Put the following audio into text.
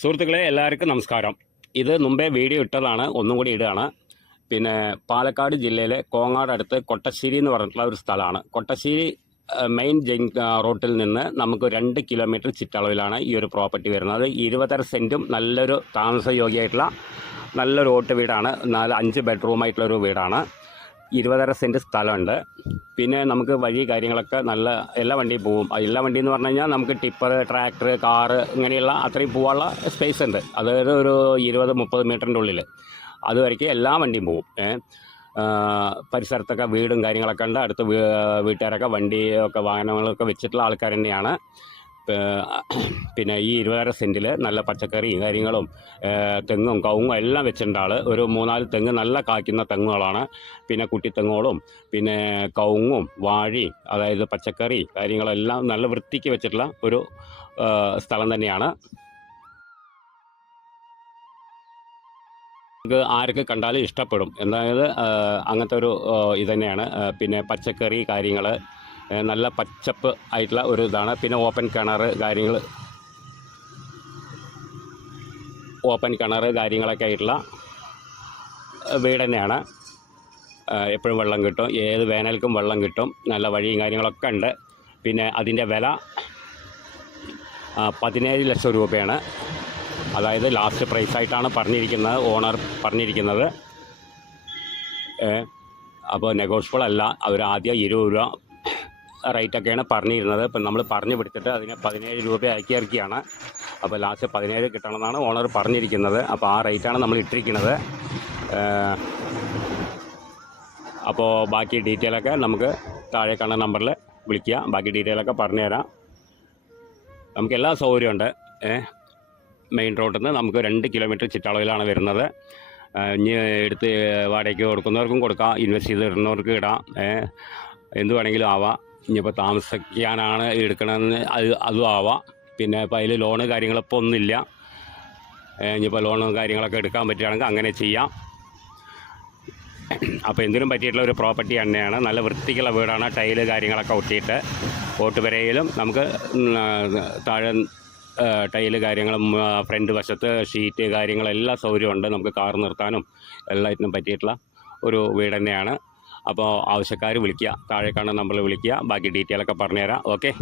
സുഹൃത്തുക്കളെ എല്ലാവർക്കും നമസ്കാരം. ഇത് മുമ്പേ വീഡിയോ ഇട്ടതാണ് ഒന്നും കൂടി ഇടുകയാണ്. പിന്നെ പാലക്കാട് ജില്ലയിലെ കോങ്ങാട് അടുത്ത് കൊട്ടശ്ശേരി എന്ന് പറഞ്ഞിട്ടുള്ള ഒരു സ്ഥലമാണ്. കൊട്ടശ്ശേരി മെയിൻ ആ, റോട്ടിൽ നിന്ന് നമുക്ക് രണ്ട് കിലോമീറ്റർ ചുറ്റളവിലാണ് ഈ ഒരു പ്രോപ്പർട്ടി വരുന്നത്. ഇരുപതര സെന്റും നല്ലൊരു താമസയോഗ്യമായിട്ടുള്ള നല്ലൊരു ഓട്ട് വീടാണ്. നാല് അഞ്ച് ബെഡ്റൂമായിട്ടുള്ളൊരു വീടാണ്. ഇരുപതര സെന്റ് സ്ഥലമുണ്ട്. പിന്നെ നമുക്ക് വഴി കാര്യങ്ങളൊക്കെ നല്ല എല്ലാ വണ്ടിയും പോവും. എല്ലാ വണ്ടി എന്ന് പറഞ്ഞു കഴിഞ്ഞാൽ നമുക്ക് ടിപ്പർ ട്രാക്ടർ കാറ് ഇങ്ങനെയുള്ള അത്രയും പോകാനുള്ള സ്പേസ് ഉണ്ട്. അതായത് ഒരു ഇരുപത് മുപ്പത് മീറ്ററിന്റെ ഉള്ളിൽ അതുവരയ്ക്ക് എല്ലാ വണ്ടിയും പോവും. പരിസരത്തൊക്കെ വീടും കാര്യങ്ങളൊക്കെ ഉണ്ട്. അടുത്ത് വീട്ടുകാരൊക്കെ വണ്ടിയൊക്കെ വാഹനങ്ങളൊക്കെ വെച്ചിട്ടുള്ള ആൾക്കാർ തന്നെയാണ്. പിന്നെ ഈ ഇരുപതര സെന്റിൽ നല്ല പച്ചക്കറിയും കാര്യങ്ങളും തെങ്ങും കവുങ്ങും എല്ലാം വെച്ചിട്ടുണ്ട് ആൾ ഒരു മൂന്നാൽ തെങ്ങ് നല്ല കായ്ക്കുന്ന തെങ്ങുകളാണ്. പിന്നെ കുട്ടിത്തെങ്ങുകളും പിന്നെ കവുങ്ങും വാഴയും അതായത് പച്ചക്കറി കാര്യങ്ങളെല്ലാം നല്ല വൃത്തിക്ക് വെച്ചിട്ടുള്ള ഒരു സ്ഥലം തന്നെയാണ്. ആർക്ക് കണ്ടാലും ഇഷ്ടപ്പെടും. അതായത് അങ്ങനത്തെ ഒരു ഇതന്നെയാണ് ഇത് തന്നെയാണ്. പിന്നെ പച്ചക്കറി കാര്യങ്ങൾ നല്ല പച്ചപ്പ് ആയിട്ടുള്ള ഒരു ഇതാണ്. പിന്നെ ഓപ്പൺ കിണർ കാര്യങ്ങൾ ഓപ്പൺ കിണർ കാര്യങ്ങളൊക്കെ ആയിട്ടുള്ള വീട് തന്നെയാണ്. എപ്പോഴും വെള്ളം കിട്ടും. ഏത് വേനൽക്കും വെള്ളം കിട്ടും. നല്ല വഴിയും കാര്യങ്ങളൊക്കെ ഉണ്ട്. പിന്നെ അതിന്റെ വില പതിനേഴ് ലക്ഷം രൂപയാണ്. അതായത് ലാസ്റ്റ് പ്രൈസ് ആയിട്ടാണ് പറഞ്ഞിരിക്കുന്നത് ഓണർ പറഞ്ഞിരിക്കുന്നത്. അപ്പോൾ നെഗോഷ്യബിൾ അല്ല. അവർ ആദ്യം ഇരുപത് രൂപ റേറ്റൊക്കെയാണ് പറഞ്ഞിരുന്നത്. ഇപ്പം നമ്മൾ പറഞ്ഞു പിടിച്ചിട്ട് അതിനെ പതിനേഴ് രൂപ ആക്കി ഇറക്കിയാണ്. അപ്പോൾ ലാസ്റ്റ് പതിനേഴ് കിട്ടണമെന്നാണ് ഓണർ പറഞ്ഞിരിക്കുന്നത്. അപ്പോൾ ആ റേറ്റാണ് നമ്മൾ ഇട്ടിരിക്കുന്നത്. അപ്പോൾ ബാക്കി ഡീറ്റെയിലൊക്കെ നമുക്ക് താഴെ കാണുന്ന നമ്പറിൽ വിളിക്കുക ബാക്കി ഡീറ്റെയിലൊക്കെ പറഞ്ഞുതരാം. നമുക്ക് എല്ലാ സൗകര്യമുണ്ട്. മെയിൻ റോഡിൽ നിന്ന് നമുക്ക് രണ്ട് കിലോമീറ്റർ ചുറ്റളവിലാണ് വരുന്നത്. ഇനി എടുത്ത് വാടകയ്ക്ക് കൊടുക്കുന്നവർക്കും കൊടുക്കാം. ഇൻവെസ്റ്റ് ചെയ്ത് ഇടുന്നവർക്ക് ഇടാം. എന്ത് വേണമെങ്കിലും ആവാം. ഇനിയിപ്പോൾ താമസിക്കാനാണ് എടുക്കണമെന്ന് അത് അതും ആവാം. പിന്നെ ഇപ്പോൾ അതിൽ ലോണ് കാര്യങ്ങളിപ്പോൾ ഒന്നുമില്ല. ഇനിയിപ്പോൾ ലോണും കാര്യങ്ങളൊക്കെ എടുക്കാൻ പറ്റുകയാണെങ്കിൽ അങ്ങനെ ചെയ്യാം. അപ്പോൾ എന്തിനും പറ്റിയിട്ടുള്ള ഒരു പ്രോപ്പർട്ടി തന്നെയാണ്. നല്ല വൃത്തിക്കുള്ള വീടാണ്. ടൈൽ കാര്യങ്ങളൊക്കെ ഒട്ടിയിട്ട് ഓട്ടുപുരയിലും നമുക്ക് താഴെ ടൈൽ കാര്യങ്ങളും ഫ്രണ്ട് വശത്ത് ഷീറ്റ് കാര്യങ്ങളെല്ലാം സൗകര്യമുണ്ട്. നമുക്ക് കാർ നിർത്താനും എല്ലാത്തിനും പറ്റിയിട്ടുള്ള ഒരു വീട് തന്നെയാണ്. അപ്പോൾ ആവശ്യക്കാർ വിളിക്കുക. താഴെ കാണുന്ന നമ്പറിൽ വിളിക്കുക. ബാക്കി ഡീറ്റെയിൽ ഒക്കെ പറഞ്ഞുതരാം. ഓക്കെ.